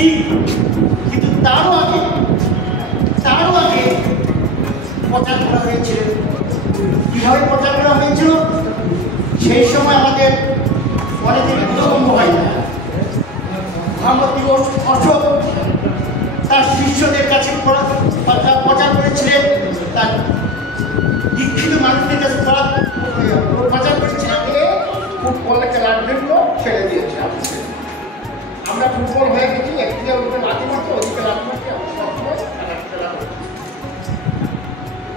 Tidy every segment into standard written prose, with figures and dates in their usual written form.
ঠিক, কিন্তু তারও আগে প্রচার করা হয়েছিল। কিভাবে প্রচার করা হয়েছিল? সেই সময় আমাদের অনেকের বোধগম্য হয় না। মোহাম্মদ অশোক তার শিষ্যদের কাছে প্রচার করেছিলেন, তার দীক্ষিত মানুষদের কাছে প্রচার করেছিলেন। ফুটবল খেলার জন্য ছেড়ে দিয়েছে। আমরা ফুটবল হয়ে গেছি, একদিকে উঠে লাঠি মারতে, ওদিকে লাঠি মারতে,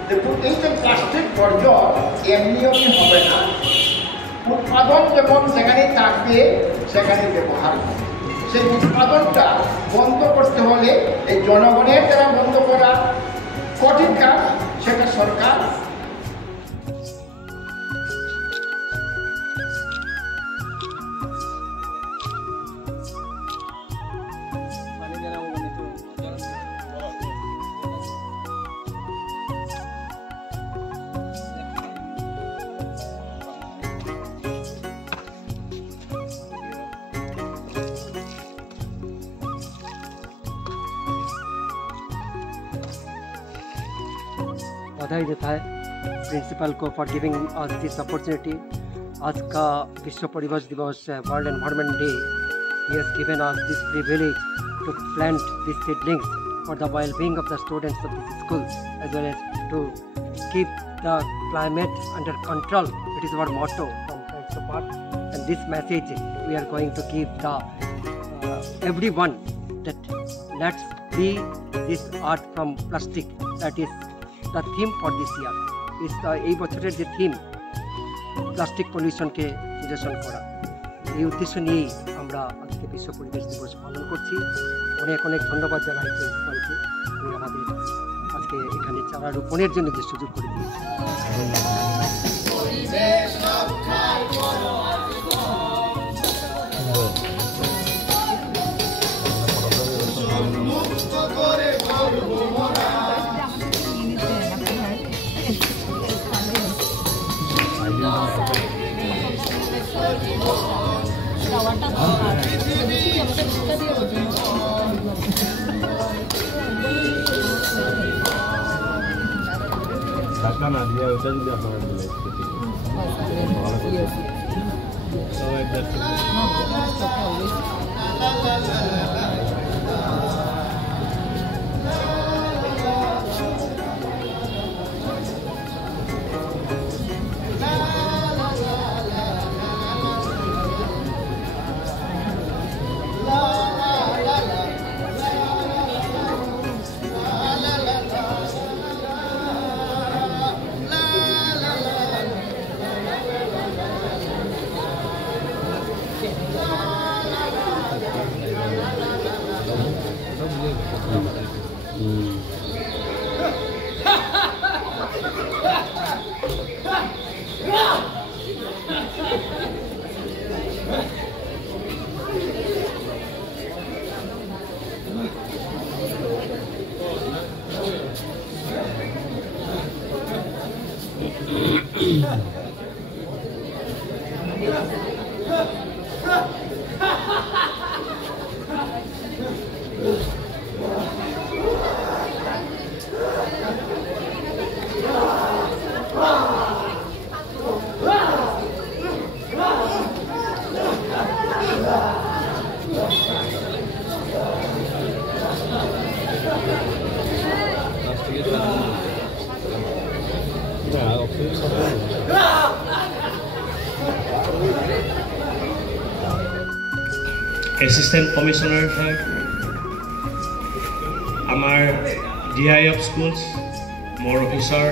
দেখুন এই যে প্লাস্টিক বর্জন এমনিও হবে না। উৎপাদন যেমন যেখানে থাকবে সেখানে ব্যবহার হবে। সেই উৎপাদনটা বন্ধ করতে হলে এই জনগণের দ্বারা বন্ধ করা কঠিন কাজ, সেটা সরকার बधाई देता है प्रिंसिपल को for giving us this opportunity. आज का विश्व परिवेश दिवस world environment day, he has given us this privilege to plant these seedlings for the well-being of the students of this school, as well as to keep the climate under control. It is our motto from Friends to Park, and this message we are going to give the everyone that let's free this earth from plastic. That is the theme for this year. Is the এই বছরের যে theme plastic পলিউশনকে নিরসন করা, এই উদ্দেশ্য নিয়েই আমরা আজকে বিশ্ব পরিবেশ দিবস পালন করছি। অনেক অনেক ধন্যবাদ জানাই প্রিন্সিপালকে, উনি আমাদের আজকে এখানে চারা রোপণের জন্য যে সুযোগ করে দিয়েছে। টাকা না দিয়ে ওটা যদি আপনারা দিলে Assistant Commissioner Sir, our DI of Schools, more officer,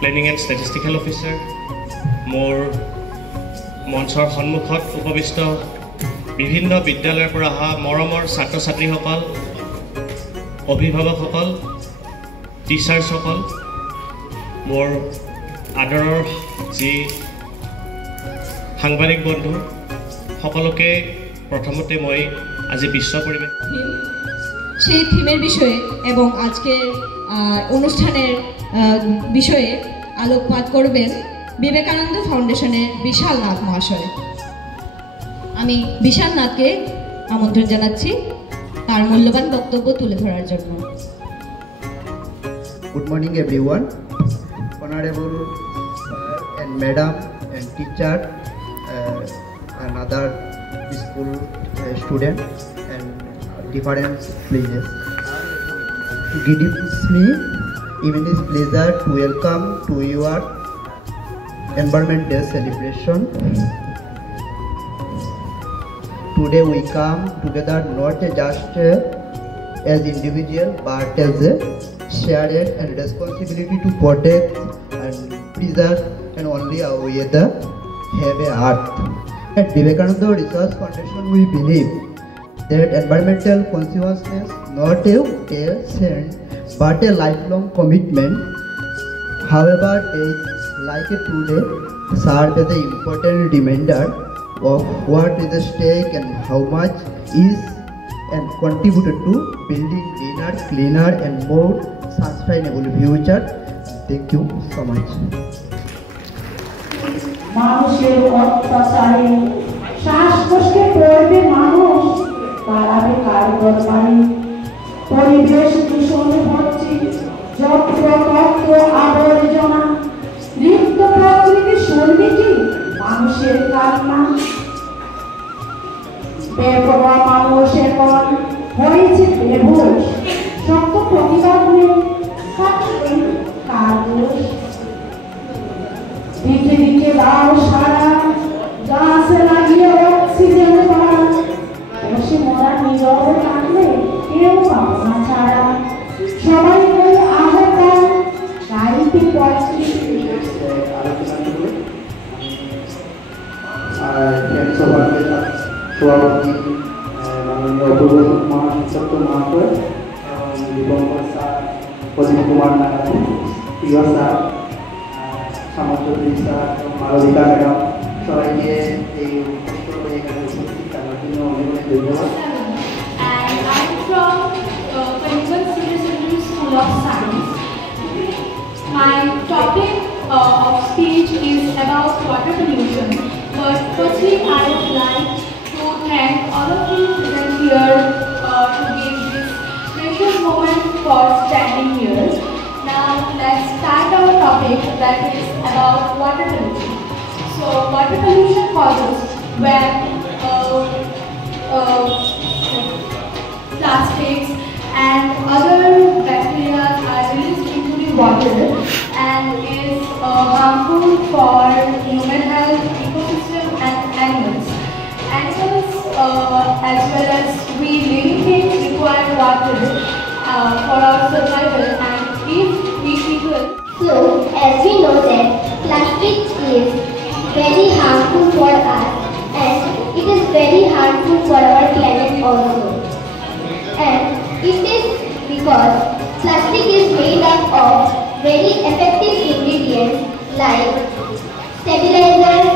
Planning and Statistical Officer, more মঞ্চৰ সন্মুখত উপবিষ্ট বিভিন্ন বিদ্যালয়ৰ পৰা অহা মৰমৰ ছাত্ৰ ছাত্ৰীসকল, অভিভাৱকসকল, টিচাৰ্ছসকল, মোৰ আদৰৰ যি সাংবাদিক বন্ধু সকলোকে প্রথমতে মই আজি বিশ্ব পরিবেশ সেই থিমের বিষয়ে এবং আজকের অনুষ্ঠানের বিষয়ে আলোকপাত করবেন বিবেকানন্দ ফাউন্ডেশনের বিশাল নাথ মহাশয়। আমি বিশাল নাথকে আমন্ত্রণ জানাচ্ছি তার মূল্যবান বক্তব্য তুলে ধরার জন্য। Good morning everyone, honorable and madam and teacher and other school student and different places. Gives me immense pleasure to welcome to your Environment Day celebration. Today we come together not just as individual but as a shared and responsibility to protect and preserve and only we the have a earth. At Vivekananda Research Foundation we believe that environmental consciousness not a sense but a lifelong commitment. However, days like today serve as an important reminder of what is at stake and how much is and contributed to building greener, cleaner and more sustainable future. Thank you so much. মানুষের অত্যাচারে শ্বাসকষ্টে পড়বে মানুষ, পালাবে কার দরবারে। পরিবেশ দূষণ হচ্ছে যত্রতত্র আবর্জনা, লিপ্ত প্রকৃতি শুনবে কি মানুষের কান্না? বেপরোয়া মানুষ এখন হয়েছে বেহুশ, শক্ত প্রতিবাদ নেই, কার দোষ? দিকে দিকে দাও সারা, গাছ লাগিয়ে অক্সিজেন বাড়া, বসে মরা নীরব থাকলে কেউ পাবো না ছাড়া। সবাই বলে আহ্বান গাইতে পড়ছে সভাপতি মাননীয় অপূর্ব মহাসত্য মহাশয় এবং দীপঙ্কর স্যার, প্রদীপ কুমার নাথ, প্রিয় স্যার, সামন্তী স্যার এবং মালবিকা ম্যাডাম, সবাইকে এই কষ্ট করে এখানে উপস্থিত থাকার জন্য অনেক অনেক ধন্যবাদ। And I'm from Princeton City School of Science. My topic of speech is about water pollution. But firstly, I would like to thank all of you present here to give this precious moment for standing here. Now let's start our topic, that is about water pollution. So water pollution causes when plastics and other bacteria are released into the water and is harmful for human health, ecosystem and animals. Animals as well as we living things require water for our survival, and if we people. So, as we know that plastic is very harmful for us and it is very harmful for our planet also. And it is because plastic is made up of very effective ingredients like stabilizers,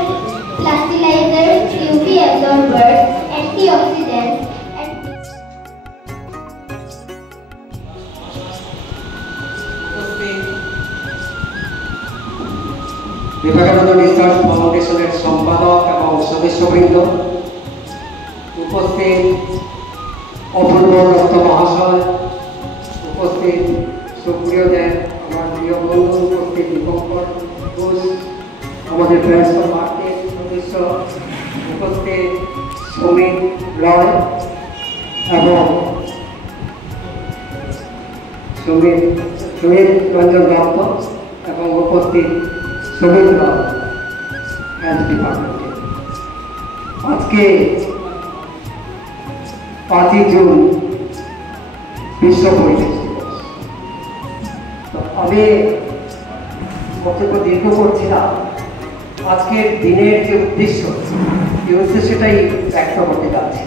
plastilizers, UV absorbers, antioxidants, and Vivekananda রিসার্চ ফাউন্ডেশনের সম্পাদক এবং সদস্যবৃন্দ, উপস্থিত অপূর্ব দত্ত মহাশয়, উপস্থিত সুপ্রিয় দেব, আমার প্রিয় বন্ধু, উপস্থিত দীপঙ্কর ঘোষ, আমাদের ট্রান্সফার মার্কেট সদস্য, উপস্থিত সুমিত রয় এবং সুমিত রঞ্জন দত্ত এবং উপস্থিত সুমিত রয় হেলথ ডিপার্টমেন্টে। আজকে 5ই জুন বিশ্ব পরিবেশ দিবস। আমি বক্তব্য দীর্ঘ করছি না, আজকের দিনের যে উদ্দেশ্য, এই উদ্দেশ্যটাই ব্যক্ত করতে যাচ্ছি।